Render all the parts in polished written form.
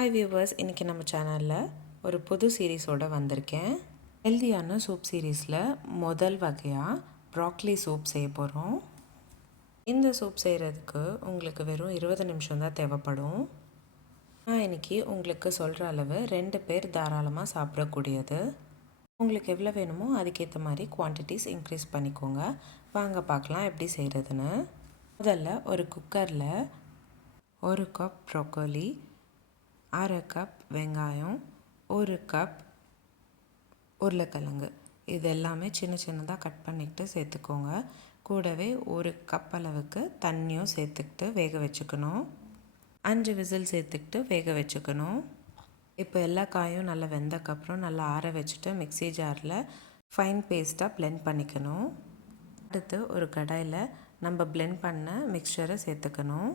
Hi viewers, இன்றைக்கி நம்ம சேனலில் ஒரு புது சீரீஸோடு வந்திருக்கேன். ஹெல்தியான சூப் சீரீஸில் முதல் வகையாக ப்ராக்லி சூப் செய்ய போகிறோம். இந்த சூப் செய்கிறதுக்கு உங்களுக்கு வெறும் 20 நிமிஷம் தான் தேவைப்படும். நான் இன்றைக்கி உங்களுக்கு சொல்கிற அளவு 2 பேர் தாராளமாக சாப்பிடக்கூடியது. உங்களுக்கு எவ்வளோ வேணுமோ அதுக்கேற்ற மாதிரி குவான்டிட்டிஸ் இன்க்ரீஸ் பண்ணிக்கோங்க. வாங்க பார்க்கலாம் எப்படி செய்கிறதுன்னு. முதல்ல ஒரு குக்கரில் 1 கப் ப்ரோக்கோலி, 1/2 கப் வெங்காயம், 1 கப் உருளைக்கிழங்கு, இது எல்லாமே சின்ன சின்னதாக கட் பண்ணிக்கிட்டு சேர்த்துக்கோங்க. கூடவே 1 கப் அளவுக்கு தண்ணியும் சேர்த்துக்கிட்டு வேக வச்சுக்கணும். 5 விசில் சேர்த்துக்கிட்டு வேக வச்சுக்கணும். இப்போ எல்லா காயும் நல்லா வெந்தக்கப்புறம் நல்லா ஆற வச்சுட்டு மிக்ஸி ஜாரில் ஃபைன் பேஸ்ட்டாக பிளெண்ட் பண்ணிக்கணும். அடுத்து ஒரு கடாயில் நம்ம பிளெண்ட் பண்ண மிக்சரை சேர்த்துக்கணும்.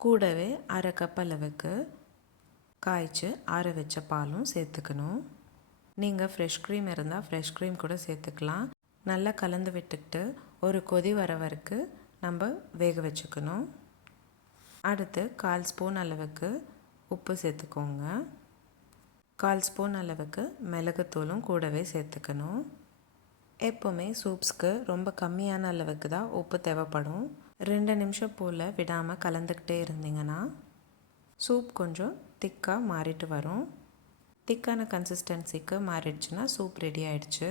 கூடவே 1/2 கப் அளவுக்கு காய்ச்சி ஆற வச்ச பாலும் சேர்த்துக்கணும். நீங்கள் ஃப்ரெஷ் க்ரீம் இருந்தால் ஃப்ரெஷ் க்ரீம் கூட சேர்த்துக்கலாம். நல்லா கலந்து விட்டுக்கிட்டு ஒரு கொதி வர வரைக்கும் நம்ம வேக வச்சுக்கணும். அடுத்து 1/4 ஸ்பூன் அளவுக்கு உப்பு சேர்த்துக்கோங்க. 1/4 ஸ்பூன் அளவுக்கு மிளகுத்தூளும் கூடவே சேர்த்துக்கணும். எப்போவுமே சூப்ஸ்க்கு ரொம்ப கம்மியான அளவுக்கு தான் உப்பு தேவைப்படும். 2 நிமிஷம் போல் விடாமல் கலந்துக்கிட்டே இருந்தீங்கன்னா சூப் கொஞ்சம் திக்காக மாறிட்டு வரும். திக்கான கன்சிஸ்டன்சிக்கு மாறிடுச்சுன்னா சூப் ரெடி ஆகிடுச்சு.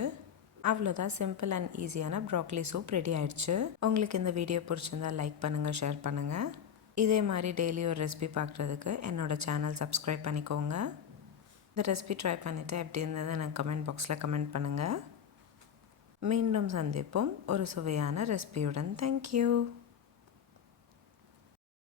அவ்வளோதான், சிம்பிள் அண்ட் ஈஸியான ப்ராக்லி சூப் ரெடி ஆகிடுச்சு. உங்களுக்கு இந்த வீடியோ பிடிச்சிருந்தால் லைக் பண்ணுங்கள், ஷேர் பண்ணுங்கள். இதே மாதிரி டெய்லி ஒரு ரெசிபி பார்க்குறதுக்கு என்னோடய சேனல் சப்ஸ்கிரைப் பண்ணிக்கோங்க. இந்த ரெசிபி ட்ரை பண்ணிவிட்டு எப்படி இருந்தது எனக்கு கமெண்ட் பாக்ஸில் கமெண்ட் பண்ணுங்கள். மீண்டும் சந்திப்போம் ஒரு சுவையான ரெசிபியுடன். தேங்க்யூ.